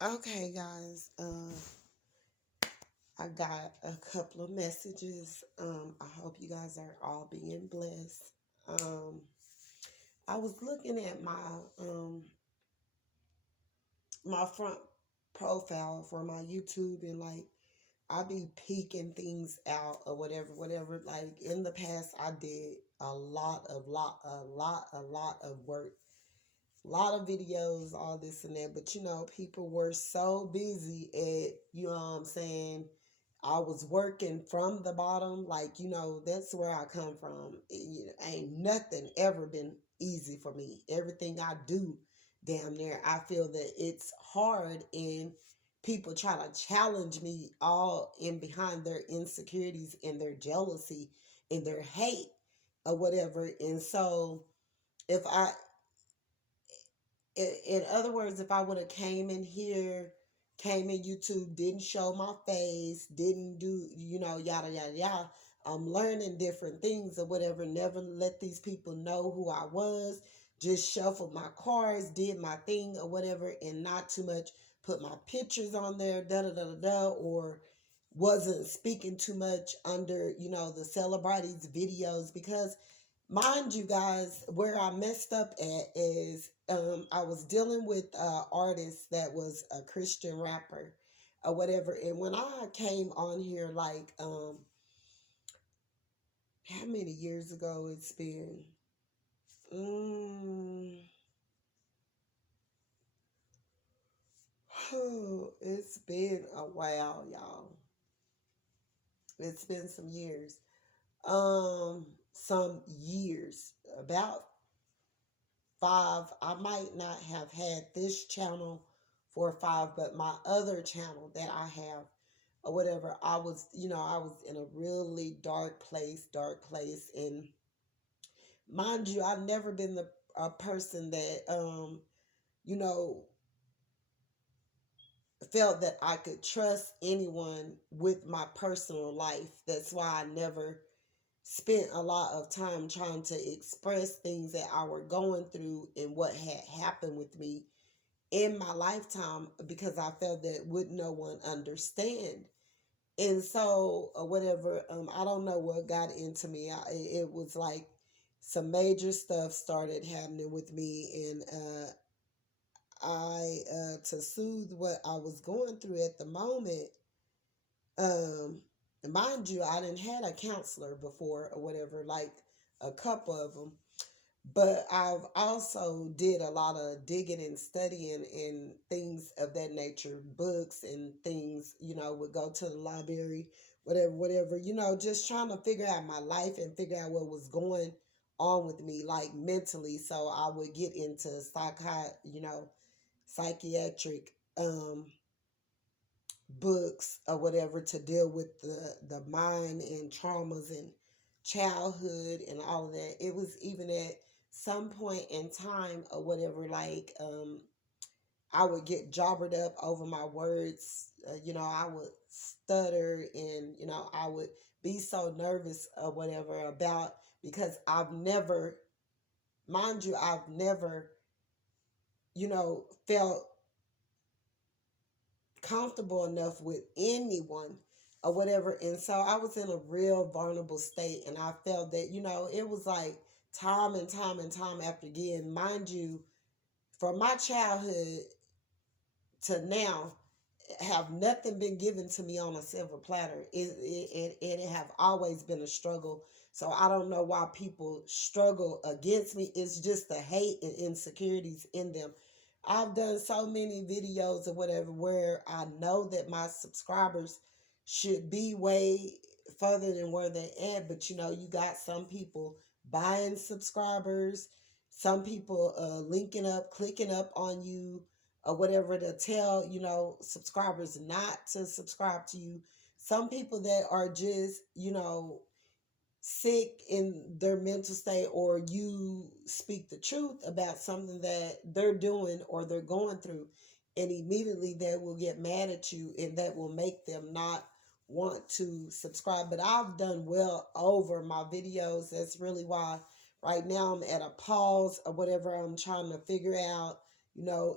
Okay, guys. I got a couple of messages. I hope you guys are all being blessed. Um, I was looking at my front profile for my YouTube, and like I be peeking things out or whatever. Like in the past, I did a lot of work, a lot of videos, all this and that. But people were so busy at, what I'm saying. I was working from the bottom, like, that's where I come from. Ain't nothing ever been easy for me. Everything I do, damn near, I feel that it's hard, and people try to challenge me all in behind their insecurities and their jealousy and their hate or whatever. And so, if I in other words, if I would have came in here, came in YouTube, didn't show my face, didn't do, yada, yada, yada, I'm learning different things or whatever, never let these people know who I was, just shuffled my cards, did my thing or whatever, and not too much put my pictures on there, da da da da da, or wasn't speaking too much under, the celebrities' videos. Because mind you guys, where I messed up at is I was dealing with an artist that was a Christian rapper or whatever. And when I came on here, like, how many years ago it's been? Mm, it's been a while, y'all. It's been some years, about 5. I might not have had this channel for 5, but my other channel that I have or whatever, I was in a really dark place. And mind you, I've never been the a person that you know felt that I could trust anyone with my personal life. That's why I never spent a lot of time trying to express things that I were going through and what had happened with me in my lifetime, because I felt that would no one understand. And so, whatever, I don't know what got into me. It was like some major stuff started happening with me, and to soothe what I was going through at the moment, um, mind you, I didn't had a counselor before or whatever, like a couple of them. But I've also did a lot of digging and studying and things of that nature, books and things, would go to the library, whatever, just trying to figure out my life and figure out what was going on with me, like mentally. So I would get into psychiatric books or whatever to deal with the mind and traumas and childhood and all of that. It was even at some point in time or whatever, like I would get jobbered up over my words. I would stutter, and I would be so nervous or whatever about, because I've never felt comfortable enough with anyone or whatever. And so I was in a real vulnerable state, and I felt that, it was like time and time and time after again. Mind you, from my childhood to now, have nothing been given to me on a silver platter. It have always been a struggle. So I don't know why people struggle against me. It's just the hate and insecurities in them. I've done so many videos or whatever where I know that my subscribers should be way further than where they at. But you got some people buying subscribers, some people linking up, clicking up on you or whatever to tell, subscribers not to subscribe to you. Some people that are just, sick in their mental state, or you speak the truth about something that they're doing or they're going through, and immediately they will get mad at you, and that will make them not want to subscribe. But I've done well over my videos. That's really why right now I'm at a pause or whatever. I'm trying to figure out,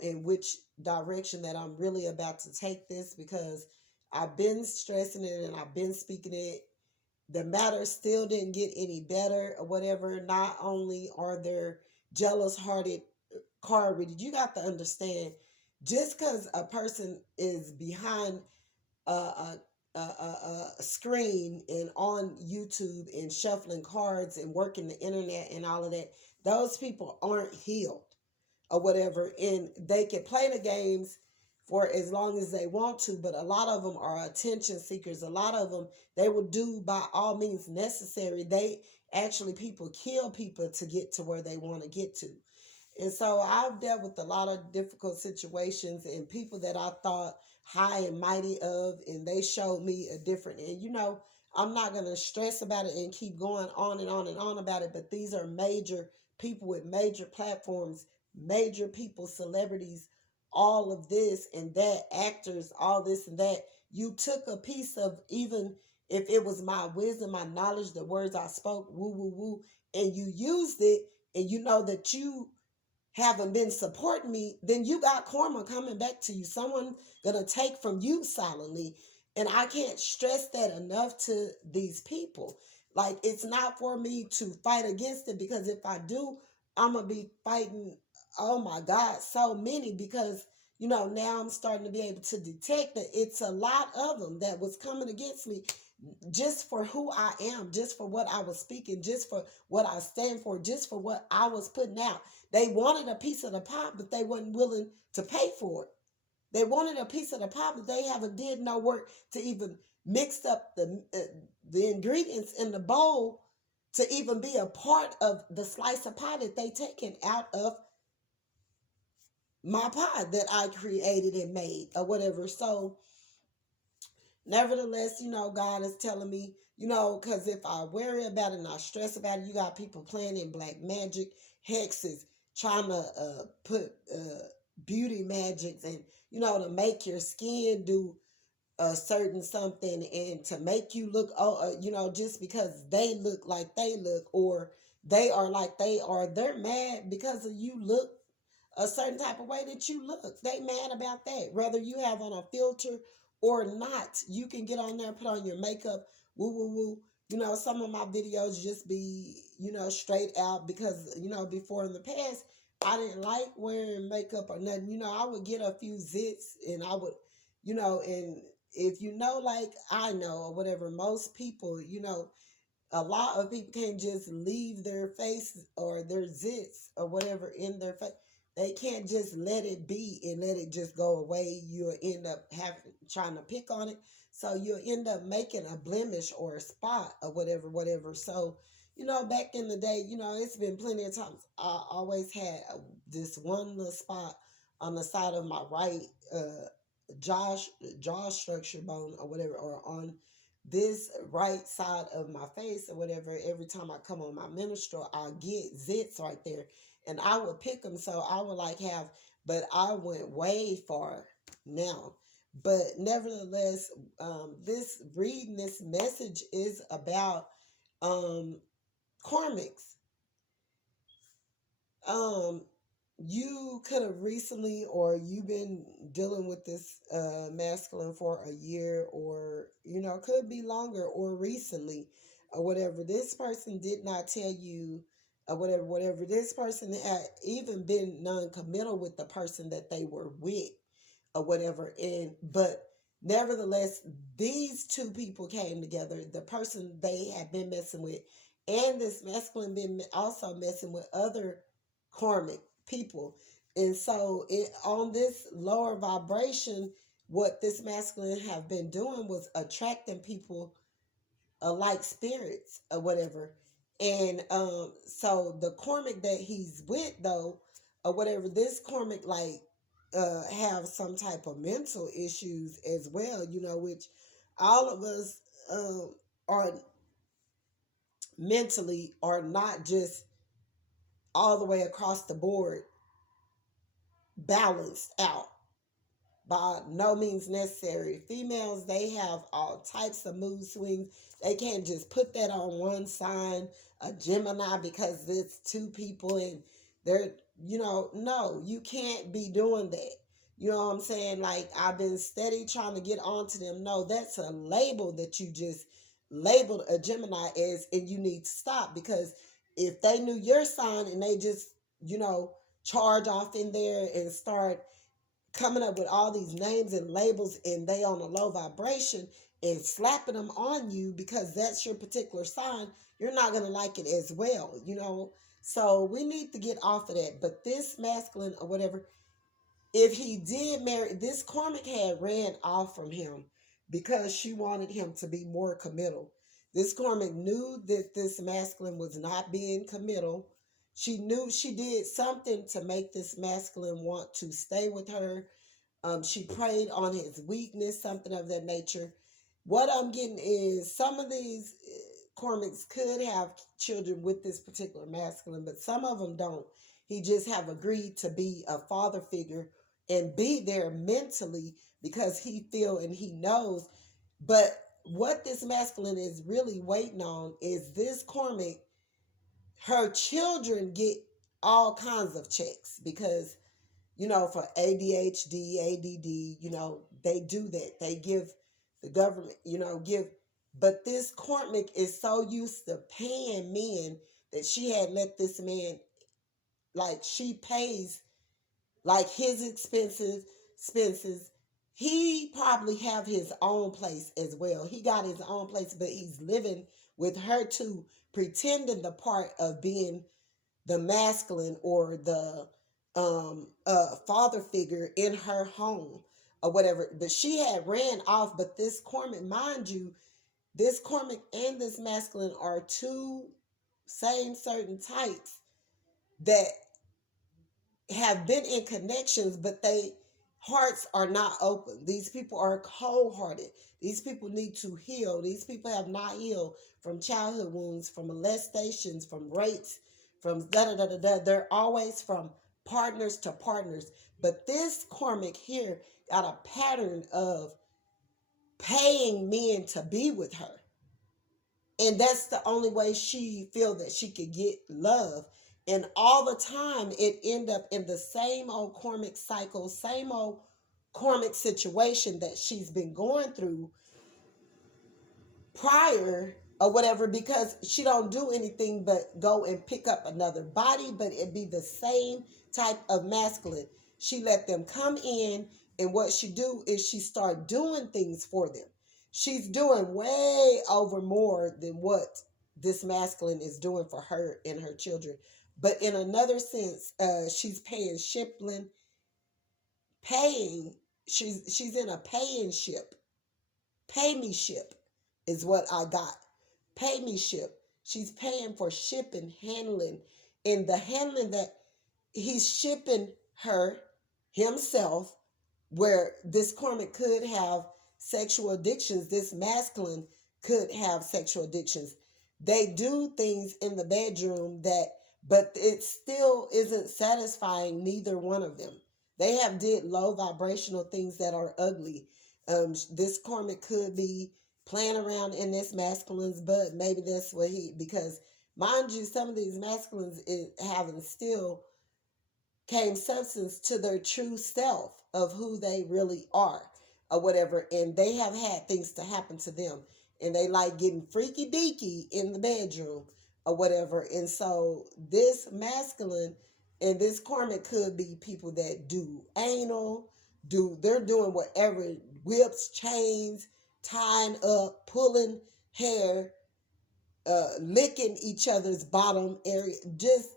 in which direction that I'm really about to take this, because I've been stressing it and I've been speaking it. The matter still didn't get any better or whatever. Not only are there jealous hearted card readers, you got to understand, just because a person is behind a screen and on YouTube and shuffling cards and working the internet and all of that, those people aren't healed or whatever. And they can play the games for as long as they want to, but a lot of them are attention seekers. A lot of them, they will do by all means necessary. They actually, people kill people to get to where they want to get to. And so I've dealt with a lot of difficult situations and people that I thought high and mighty of, and they showed me a different. And I'm not going to stress about it and keep going on and on and on about it, but these are major people with major platforms, major people, celebrities, all of this and that, actors, all this and that. You took a piece of, even if it was my wisdom, my knowledge, the words I spoke, woo, woo, woo, and you used it, and you know that you haven't been supporting me, then you got karma coming back to you. Someone gonna take from you silently. And I can't stress that enough to these people. Like, it's not for me to fight against it, because if I do, I'm gonna be fighting, oh my God, so many, because now I'm starting to be able to detect that it's a lot of them that was coming against me, just for who I am, just for what I was speaking, just for what I stand for, just for what I was putting out. They wanted a piece of the pie, but they weren't willing to pay for it. They wanted a piece of the pie, but they haven't did no work to even mix up the ingredients in the bowl to even be a part of the slice of pie that they taken out of my pie that I created and made or whatever. So nevertheless, God is telling me, because if I worry about it and I stress about it, you got people playing in black magic, hexes, trying to put beauty magics, and, to make your skin do a certain something, and to make you look, just because they look like they look, or they are like they are, they're mad because of you look a certain type of way that you look. They mad about that. Whether you have on a filter or not, you can get on there, put on your makeup, woo woo woo. Some of my videos just be, straight out, because, before in the past, I didn't like wearing makeup or nothing. I would get a few zits, and I would, and if like I know or whatever, most people, a lot of people can't just leave their face or their zits or whatever in their face. They can't just let it be and let it just go away. You'll end up trying to pick on it. So you'll end up making a blemish or a spot or whatever, whatever. So, back in the day, it's been plenty of times. I always had this one little spot on the side of my right jaw structure bone or whatever, or on this right side of my face or whatever. Every time I come on my menstrual, I get zits right there, and I would pick them. So I would but I went way far now. But nevertheless, this message is about karmics. Um, you could have recently, or you've been dealing with this masculine for a year, or could be longer, or recently, or whatever. This person did not tell you, or whatever. This person had even been non-committal with the person that they were with, or whatever. But nevertheless, these two people came together. The person they had been messing with, and this masculine been also messing with other karmic people. And so on this lower vibration, what this masculine have been doing was attracting people like spirits or whatever. And so the karmic that he's with, though, or whatever, this karmic have some type of mental issues as well, which all of us are mentally, are not just all the way across the board balanced out. By no means necessary. Females, they have all types of mood swings. They can't just put that on one sign, a Gemini, because it's two people and they're no, you can't be doing that. You know what I'm saying? Like, I've been steady trying to get onto them. No, that's a label that you just labeled a Gemini as, and you need to stop, because if they knew your sign and they just, you know, charge off in there and start coming up with all these names and labels, and they on a low vibration and slapping them on you because that's your particular sign, you're not going to like it as well. So we need to get off of that. But this masculine or whatever, if he did marry, this Karmic had ran off from him because she wanted him to be more committal. This Karmic knew that this masculine was not being committal. She knew she did something to make this masculine want to stay with her. She preyed on his weakness, something of that nature. What I'm getting is some of these Cormics could have children with this particular masculine, but some of them don't. He just have agreed to be a father figure and be there mentally because he feel and he knows. But what this masculine is really waiting on is this Cormic, her children get all kinds of checks because for ADHD, ADD, they do that. They give the government, give. But this Karmic is so used to paying men that she had let this man, like, she pays, like, his expenses. He probably have his own place as well. He got his own place, but he's living with her too, pretending the part of being the masculine or the father figure in her home or whatever. But she had ran off. But this Karmic, mind you, this Karmic and this masculine are two same certain types that have been in connections, but they hearts are not open. These people are cold-hearted. These people need to heal. These people have not healed from childhood wounds, from molestations, from rapes, from da da da da da. They're always from partners to partners. But this Karmic here got a pattern of paying men to be with her. And that's the only way she feel that she could get love. And all the time it end up in the same old Karmic cycle, same old Karmic situation that she's been going through prior or whatever, because she don't do anything but go and pick up another body, but it be the same type of masculine. She let them come in, and what she do is she start doing things for them. She's doing way over more than what this masculine is doing for her and her children. But in another sense, she's paying shipling, paying. She's in a paying ship. Pay me ship is what I got. Pay me ship. She's paying for shipping, handling, and the handling that he's shipping her himself, where this Karmic could have sexual addictions, this masculine could have sexual addictions. They do things in the bedroom but it still isn't satisfying neither one of them. They have did low vibrational things that are ugly. This Karmic could be playing around in this masculine's butt. Maybe that's what because mind you, some of these masculines haven't still came substance to their true self of who they really are or whatever. And they have had things to happen to them. And they like getting freaky deaky in the bedroom or whatever. And so this masculine and this Karmic could be people that do anal, they're doing whatever, whips, chains, tying up, pulling hair, licking each other's bottom area. Just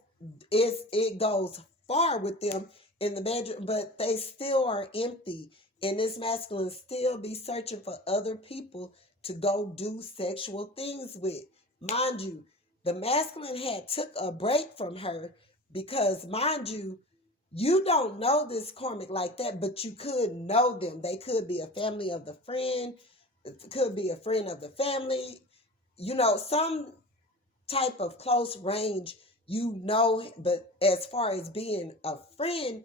it goes far with them in the bedroom, but they still are empty. And this masculine still be searching for other people to go do sexual things with. Mind you, the masculine had took a break from her because, mind you, you don't know this Karmic like that, but you could know them. They could be a family of the friend, it could be a friend of the family, some type of close range, but as far as being a friend,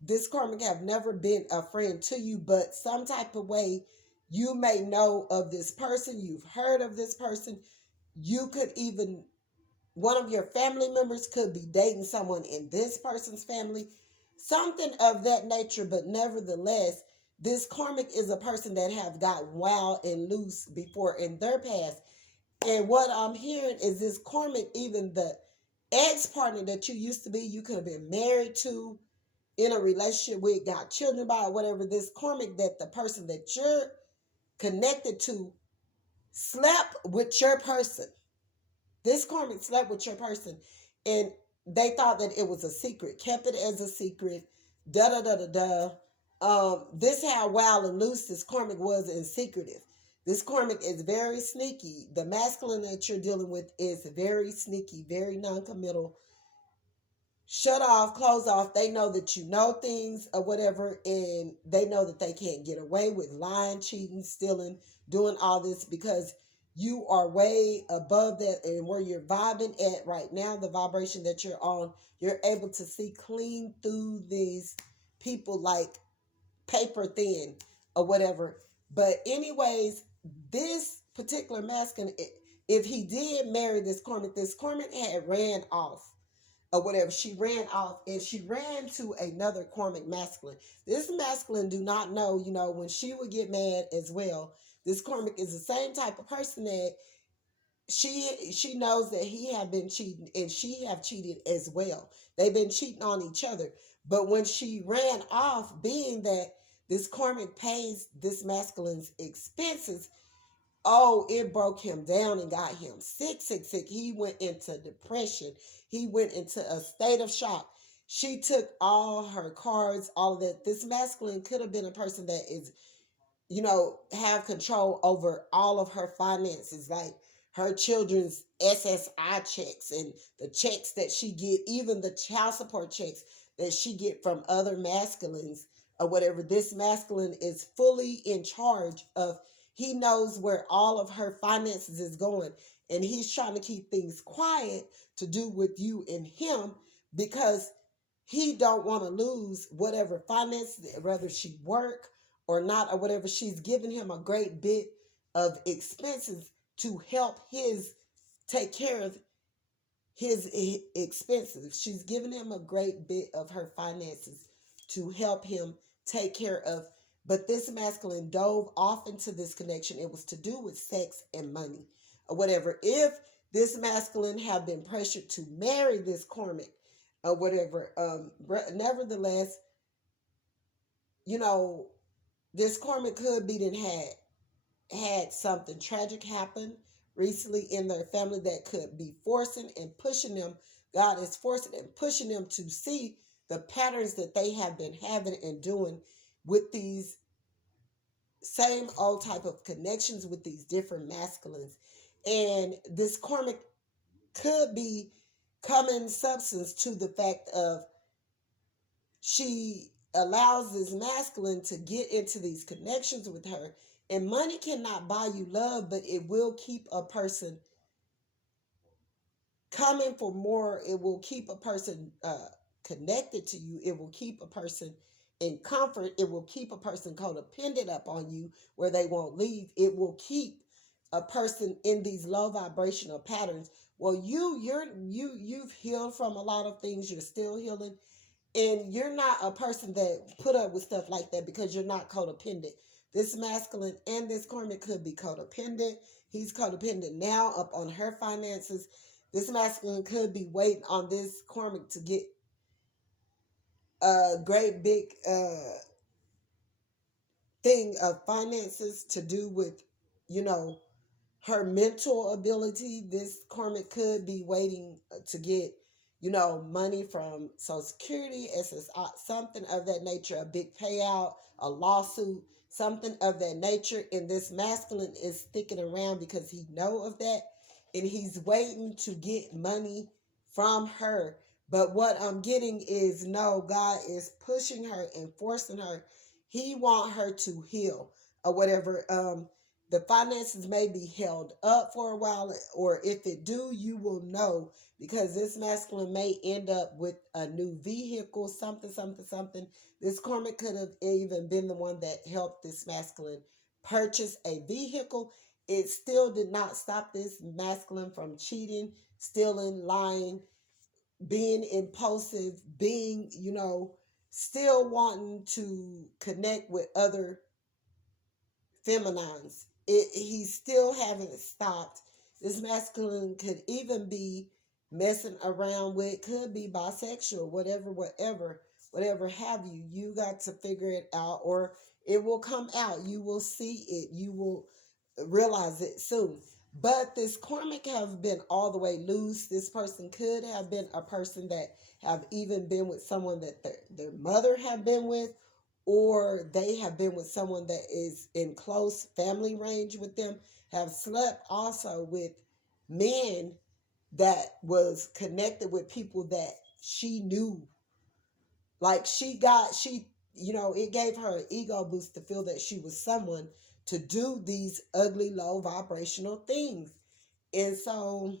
this Karmic have never been a friend to you, but some type of way you may know of this person, you've heard of this person, you could even one of your family members could be dating someone in this person's family, something of that nature. But nevertheless, this karmic is a person that have got wild and loose before in their past. And what I'm hearing is this karmic, even the ex-partner that you used to be, you could have been married to, in a relationship with, got children by, whatever, this karmic that the person that you're connected to slept with your person. This karmic slept with your person, and they thought that it was a secret, kept it as a secret. Da da da da da. This how wild and loose this karmic was and secretive. This karmic is very sneaky. The masculine that you're dealing with is very sneaky, very non-committal, shut off, close off. They know that you know things or whatever, and they know that they can't get away with lying, cheating, stealing, doing all this because you are way above that. And where you're vibing at right now, the vibration that you're on, you're able to see clean through these people like paper thin or whatever. But anyways, this particular masculine, if he did marry this karmic had ran off or whatever. She ran off and she ran to another karmic masculine. This masculine do not know, when she would get mad as well. This karmic is the same type of person that she knows that he have been cheating and she have cheated as well. They've been cheating on each other. But when she ran off, being that this karmic pays this masculine's expenses, oh, it broke him down and got him sick. He went into depression. He went into a state of shock. She took all her cards, all of that. This masculine could have been a person that is, have control over all of her finances, like her children's SSI checks and the checks that she get, even the child support checks that she get from other masculines or whatever. This masculine is fully in charge of, he knows where all of her finances is going, and he's trying to keep things quiet to do with you and him because he don't want to lose whatever finances, whether she work or not or whatever. She's giving him a great bit of expenses to help his take care of his expenses. She's giving him a great bit of her finances to help him take care of. But this masculine dove off into this connection. It was to do with sex and money or whatever. If this masculine have been pressured to marry this karmic or whatever, nevertheless, this karmic could be then had something tragic happen recently in their family that could be forcing and pushing them. God is forcing and pushing them to see the patterns that they have been having and doing with these same old type of connections with these different masculines. And this karmic could be common substance to the fact of she allows this masculine to get into these connections with her. And money cannot buy you love, but it will keep a person coming for more. It will keep a person connected to you. It will keep a person in comfort. It will keep a person codependent up on you where they won't leave. It will keep a person in these low vibrational patterns. Well, you've healed from a lot of things. You're still healing. And you're not a person that put up with stuff like that because you're not codependent. This masculine and this karmic could be codependent. He's codependent now up on her finances. This masculine could be waiting on this karmic to get a great big thing of finances to do with, her mental ability. This karmic could be waiting to get, money from Social Security, SSI, something of that nature, a big payout, a lawsuit, something of that nature. And this masculine is sticking around because he know of that, and he's waiting to get money from her. But what I'm getting is no, God is pushing her and forcing her. He want her to heal or whatever. The finances may be held up for a while, or if it do, you will know, because this masculine may end up with a new vehicle, something. This karmic could have even been the one that helped this masculine purchase a vehicle, it still did not stop this masculine from cheating, stealing, lying, being impulsive, being, still wanting to connect with other feminines. He still haven't stopped. This masculine could even be messing around with, could be bisexual, whatever have you. You got to figure it out, or it will come out. You will see it. You will realize it soon. But this karmic have been all the way loose. This person could have been a person that have even been with someone that their mother have been with, or they have been with someone that is in close family range with them, have slept also with men that was connected with people that she knew. Like it gave her an ego boost to feel that she was someone to do these ugly, low vibrational things. And so,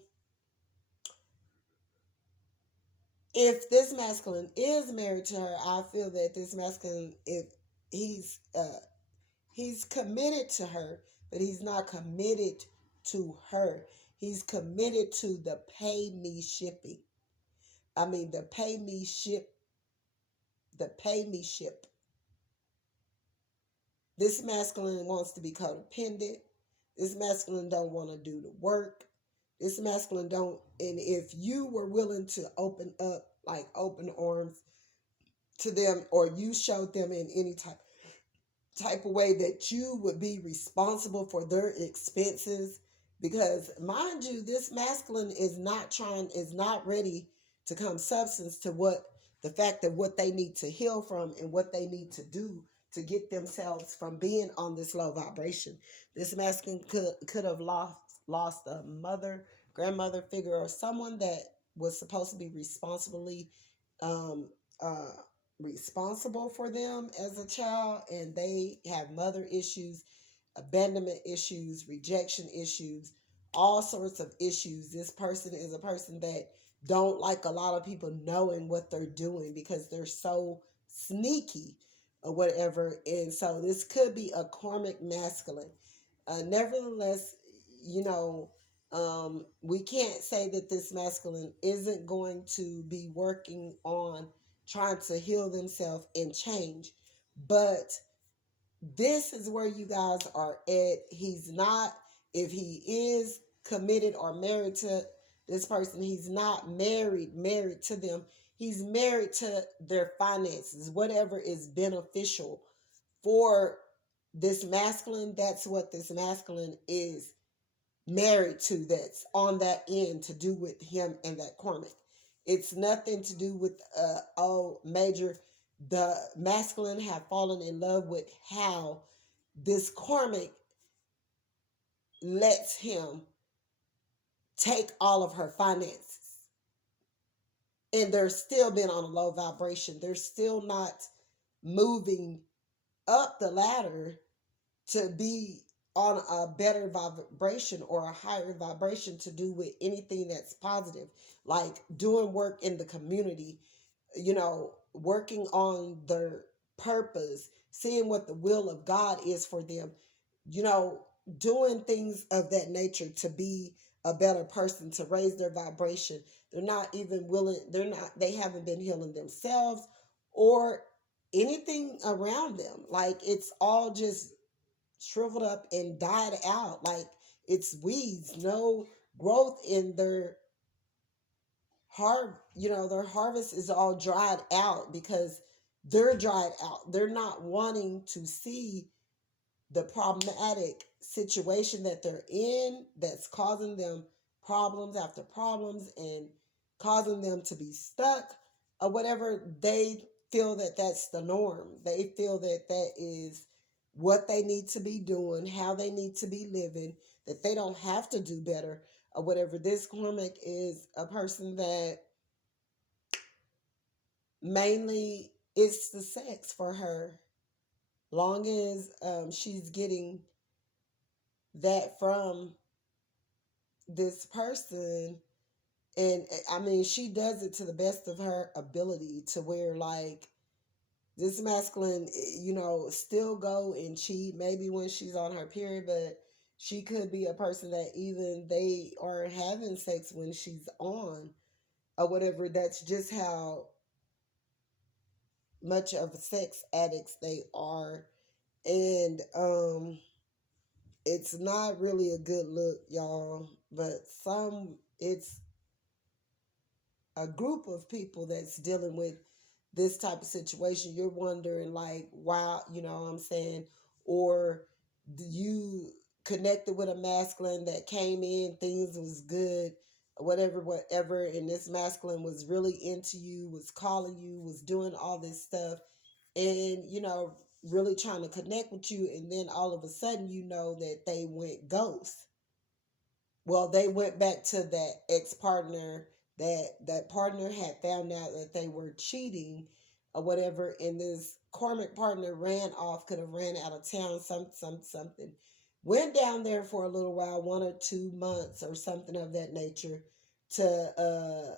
if this masculine is married to her, I feel that this masculine, if he's he's committed to her, but he's not committed to her. He's committed to the pay me shipping. I mean, the pay me ship. This masculine wants to be codependent. This masculine don't want to do the work. This masculine don't, and if you were willing to open up, like open arms to them, or you showed them in any type of way that you would be responsible for their expenses, because mind you, this masculine is not ready to come substance to what the fact of what they need to heal from and what they need to do to get themselves from being on this low vibration. This masculine could have lost a mother, grandmother figure, or someone that was supposed to be um, uh, responsible for them as a child, and they have mother issues, abandonment issues, rejection issues, all sorts of issues. This person is a person that don't like a lot of people knowing what they're doing because they're so sneaky or whatever. And so this could be a karmic masculine. Nevertheless, you know, we can't say that this masculine isn't going to be working on trying to heal themselves and change. But this is where you guys are at. He's not, if he is committed or married to this person, he's not married to them. He's married to their finances, whatever is beneficial for this masculine. That's what this masculine is married to, that's on that end to do with him and that karmic. It's nothing to do with major. The masculine have fallen in love with how this karmic lets him take all of her finances. And they're still been on a low vibration. They're still not moving up the ladder to be on a better vibration or a higher vibration to do with anything that's positive, like doing work in the community, working on their purpose, seeing what the will of God is for them, you know, doing things of that nature to be a better person, to raise their vibration. They're not even willing, they haven't been healing themselves or anything around them. Like it's all just shriveled up and died out. Like it's weeds, no growth in their their harvest is all dried out because they're dried out. They're not wanting to see the problematic situation that they're in that's causing them problems after problems and causing them to be stuck or whatever. They feel that that's the norm. They feel that that is what they need to be doing, how they need to be living, that they don't have to do better or whatever. This karmic is a person that mainly it's the sex for her. Long as she's getting that from this person, and I mean she does it to the best of her ability to where like this masculine, still go and cheat maybe when she's on her period, but She could be a person that even they are having sex when she's on or whatever. That's just how much of sex addicts they are. And it's not really a good look, y'all. But it's a group of people that's dealing with this type of situation. You're wondering, like, wow, you know what I'm saying? Or you connected with a masculine that came in, things was good, whatever, and this masculine was really into you, was calling you, was doing all this stuff, and, really trying to connect with you, and then all of a sudden, that they went ghost. Well, they went back to that ex partner. That partner had found out that they were cheating or whatever, and this karmic partner ran off, could have ran out of town, something. Went down there for a little while, 1 or 2 months or something of that nature, to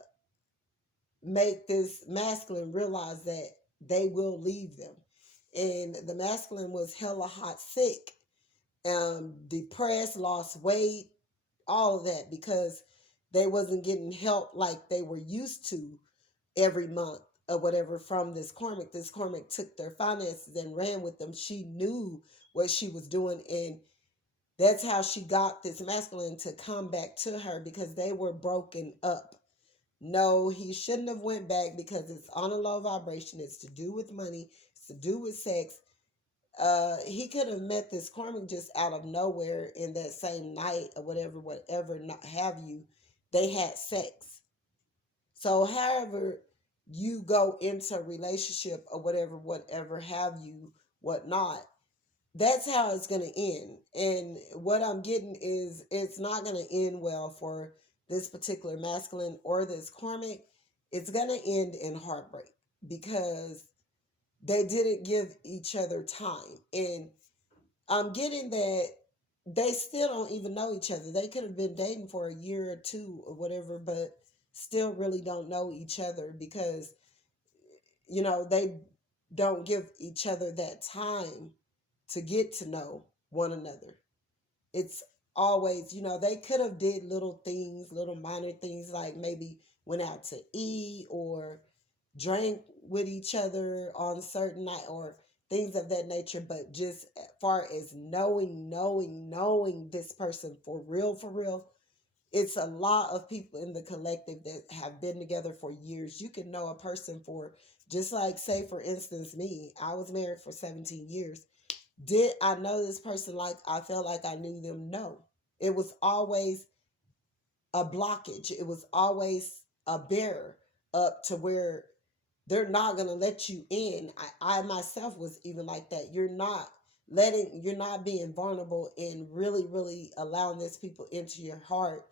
make this masculine realize that they will leave them. And the masculine was hella hot sick, depressed, lost weight, all of that, because they wasn't getting help like they were used to every month or whatever from this karmic. This karmic took their finances and ran with them. She knew what she was doing, and that's how she got this masculine to come back to her, because they were broken up. No, he shouldn't have went back, because it's on a low vibration. It's to do with money. It's to do with sex. He could have met this karmic just out of nowhere in that same night or whatever, not have you. They had sex. So, however you go into a relationship or whatever have you, whatnot, that's how it's going to end. And what I'm getting is it's not going to end well for this particular masculine or this karmic. It's going to end in heartbreak, because they didn't give each other time. And I'm getting that they still don't even know each other. They could have been dating for a year or two or whatever, but still really don't know each other, because, they don't give each other that time to get to know one another. It's always, they could have did little things, little minor things, like maybe went out to eat or drank with each other on certain night or things of that nature. But just as far as knowing this person for real, it's a lot of people in the collective that have been together for years. You can know a person for, just like, say for instance, me, I was married for 17 years. Did I know this person like I felt like I knew them? No. It was always a blockage. It was always a barrier up to where they're not going to let you in. I myself was even like that. You're not being vulnerable and really, really allowing these people into your heart.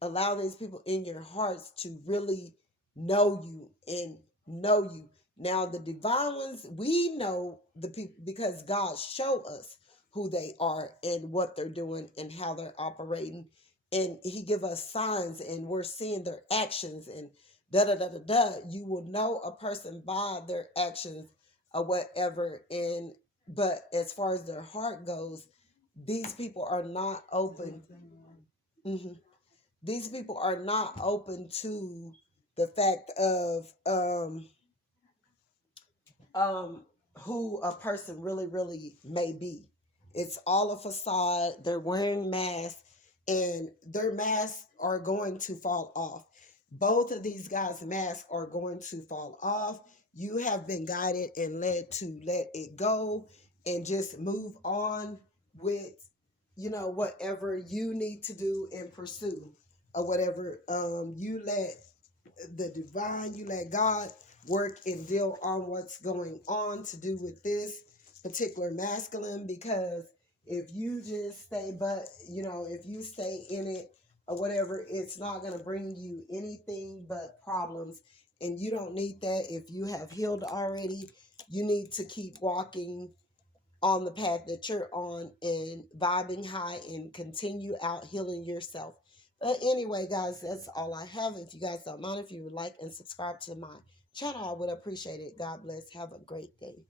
Allow these people in your hearts to really know you and know you. Now, the divine ones, we know the people because God showed us who they are and what they're doing and how they're operating. And he give us signs, and we're seeing their actions, and da da da da da. You will know a person by their actions or whatever. And but as far as their heart goes, these people are not open. Mhm. These people are not open to the fact of um, who a person really, really may be. It's all a facade. They're wearing masks, and their masks are going to fall off. Both of these guys' masks are going to fall off. You have been guided and led to let it go and just move on with, whatever you need to do and pursue or whatever. You let the divine, you let God work and deal on what's going on to do with this particular masculine, because if you just if you stay in it or whatever, it's not going to bring you anything but problems, and you don't need that. If you have healed already, you need to keep walking on the path that you're on and vibing high and continue out healing yourself. But anyway, guys, that's all I have. If you guys don't mind, if you would like and subscribe to my channel, I would appreciate it. God bless. Have a great day.